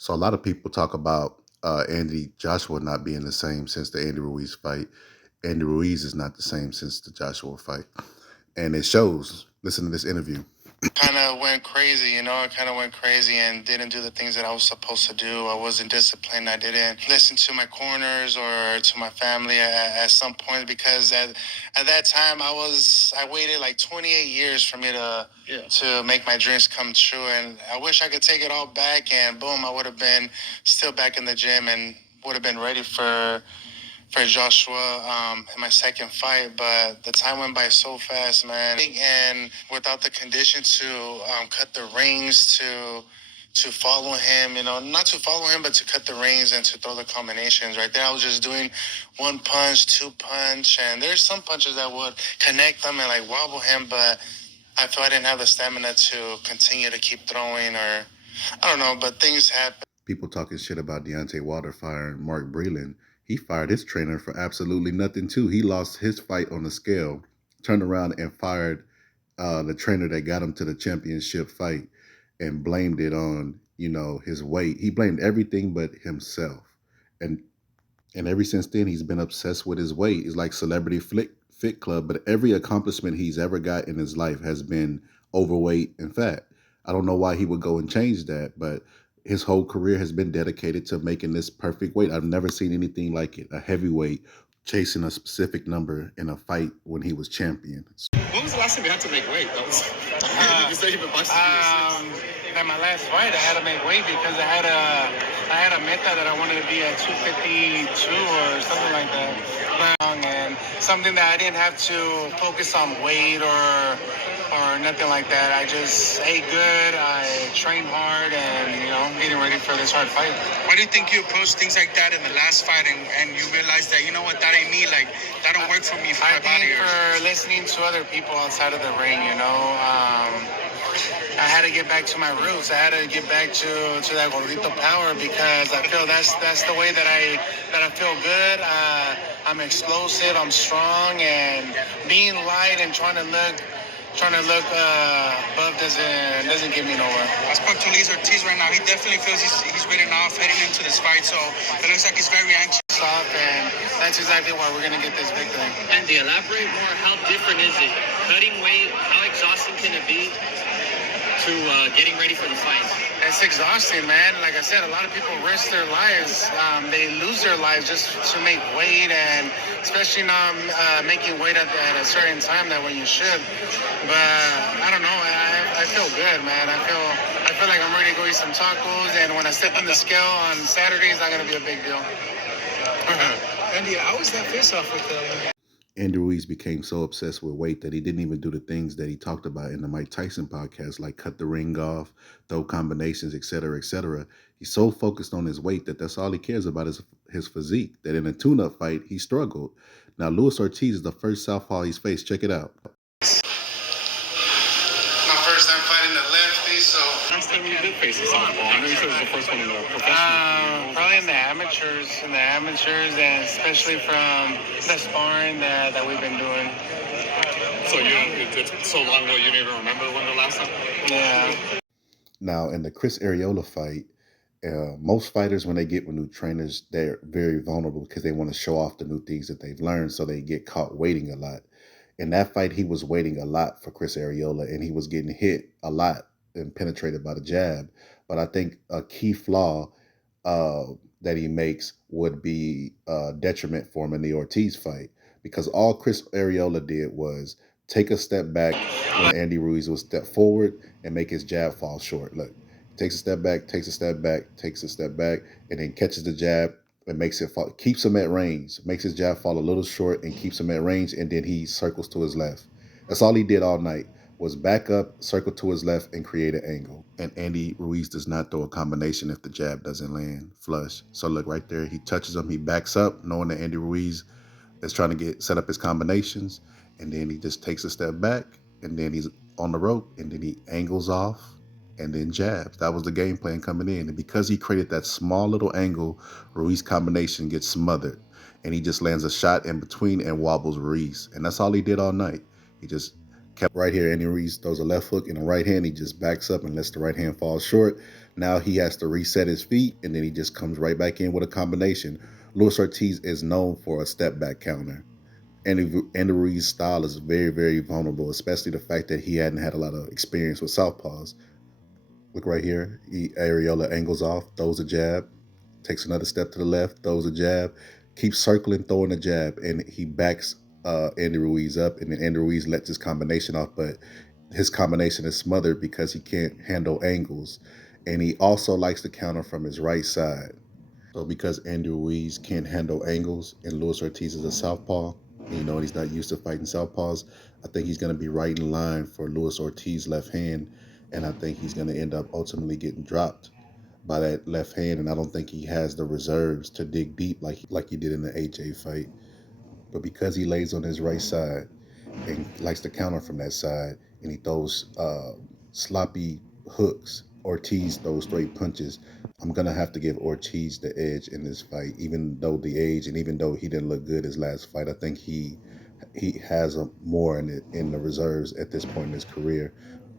So a lot of people talk about Andy Joshua not being the same since the Andy Ruiz fight. Andy Ruiz is not the same since the Joshua fight, and it shows. Listen to this interview. Kind of went crazy, I kind of went crazy and didn't do the things that I was supposed to do. I wasn't disciplined. I didn't listen to my corners or to my family at some point because at that time I waited like 28 years for me to make my dreams come true, and I wish I could take it all back and boom, I would have been still back in the gym and would have been ready for Joshua in my second fight, but the time went by so fast, man. And without the condition to cut the rings, to follow him, not to follow him, but to cut the rings and to throw the combinations. Right there, I was just doing one punch, two punch, and there's some punches that would connect them and like wobble him, but I feel I didn't have the stamina to continue to keep throwing, or I don't know, but things happen. People talking shit about Deontay Wilder firing Mark Breland. He fired his trainer for absolutely nothing too. He lost his fight on the scale, turned around and fired the trainer that got him to the championship fight, and blamed it on his weight. He blamed everything but himself, and ever since then he's been obsessed with his weight. It's like Celebrity Fit Club, but every accomplishment he's ever got in his life has been overweight and fat. I don't know why he would go and change that, but his whole career has been dedicated to making this perfect weight. I've never seen anything like it. A heavyweight chasing a specific number in a fight when he was champion. When was the last time you had to make weight? That was you said you've been busted at my last fight, I had to make weight because I had a meta that I wanted to be at 252 or something like that. And something that I didn't have to focus on weight or nothing like that. I just ate good, I trained hard, and getting ready for this hard fight. Why do you think you approached things like that in the last fight and you realized that, that ain't me, like, that don't work for me, for my body? I think for listening to other people outside of the ring, I had to get back to my roots. I had to get back to that gordito power because I feel that's the way that I feel good. I'm explosive, I'm strong, and being light and trying to look buff doesn't get me nowhere. I spoke to Ortiz right now. He definitely feels he's waiting off heading into this fight, so it looks like he's very anxious. And that's exactly why we're going to get this victory. Andy, elaborate more. How different is it? Cutting weight, how exhausting can it be to getting ready for the fight? It's exhausting, man. Like I said, a lot of people risk their lives. They lose their lives just to make weight, and especially not making weight at a certain time that when you should. But I don't know. I feel good, man. I feel like I'm ready to go eat some tacos, and when I step on the scale on Saturday, it's not going to be a big deal. Andy, how was that face-off with Andy Ruiz became so obsessed with weight that he didn't even do the things that he talked about in the Mike Tyson podcast, like cut the ring off, throw combinations, etc., etc. He's so focused on his weight that that's all he cares about is his physique, that in a tune-up fight, he struggled. Now, Luis Ortiz is the first southpaw he's faced. Check it out. My first time fighting the lefty, so... Last time you did face a southpaw? I know you said it was the first one in the professional. Probably in the amateurs, and especially from the sparring that we've been doing. So it's so long ago you don't even remember when the last time? Yeah. Now, in the Chris Arreola fight, most fighters, when they get with new trainers, they're very vulnerable because they want to show off the new things that they've learned, so they get caught waiting a lot. In that fight, he was waiting a lot for Chris Arreola, and he was getting hit a lot and penetrated by the jab. But I think a key flaw that he makes would be a detriment for him in the Ortiz fight, because all Chris Arreola did was take a step back when Andy Ruiz would step forward and make his jab fall short. Look, takes a step back, takes a step back, takes a step back, and then catches the jab and makes it fall, keeps him at range, makes his jab fall a little short and keeps him at range, and then he circles to his left. That's all he did all night, was back up, circle to his left, and create an angle. And Andy Ruiz does not throw a combination if the jab doesn't land flush. So look right there, he touches him, he backs up, knowing that Andy Ruiz is trying to set up his combinations, and then he just takes a step back, and then he's on the rope, and then he angles off, and then jabs. That was the game plan coming in. And because he created that small little angle, Ruiz combination gets smothered, and he just lands a shot in between and wobbles Ruiz. And that's all he did all night. He just kept right here. Andy Ruiz throws a left hook in the right hand. He just backs up and lets the right hand fall short. Now he has to reset his feet, and then he just comes right back in with a combination. Luis Ortiz is known for a step back counter. Andy Ruiz's style is very, very vulnerable, especially the fact that he hadn't had a lot of experience with southpaws. Look right here. He areola angles off, throws a jab, takes another step to the left, throws a jab, keeps circling, throwing a jab, and he backs Andy Ruiz up, and then Andy Ruiz lets his combination off, but his combination is smothered because he can't handle angles. And he also likes to counter from his right side. So because Andy Ruiz can't handle angles and Luis Ortiz is a southpaw, and he's not used to fighting southpaws, I think he's going to be right in line for Luis Ortiz's left hand, and I think he's going to end up ultimately getting dropped by that left hand, and I don't think he has the reserves to dig deep like he did in the AJ fight. But because he lays on his right side and likes to counter from that side, and he throws sloppy hooks, Ortiz throws straight punches. I'm gonna have to give Ortiz the edge in this fight, even though the age and even though he didn't look good his last fight. I think he has more in the reserves at this point in his career.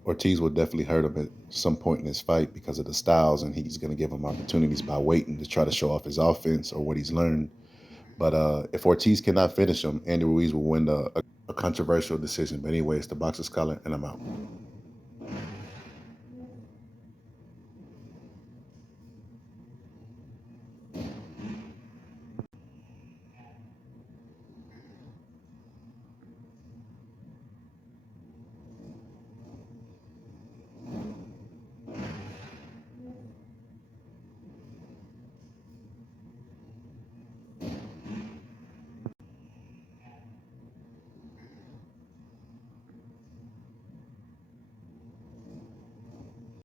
Ortiz will definitely hurt him at some point in this fight because of the styles, and he's going to give him opportunities by waiting to try to show off his offense or what he's learned. But if Ortiz cannot finish him, Andy Ruiz will win a controversial decision. But anyway, it's the Boxer's Collar, and I'm out.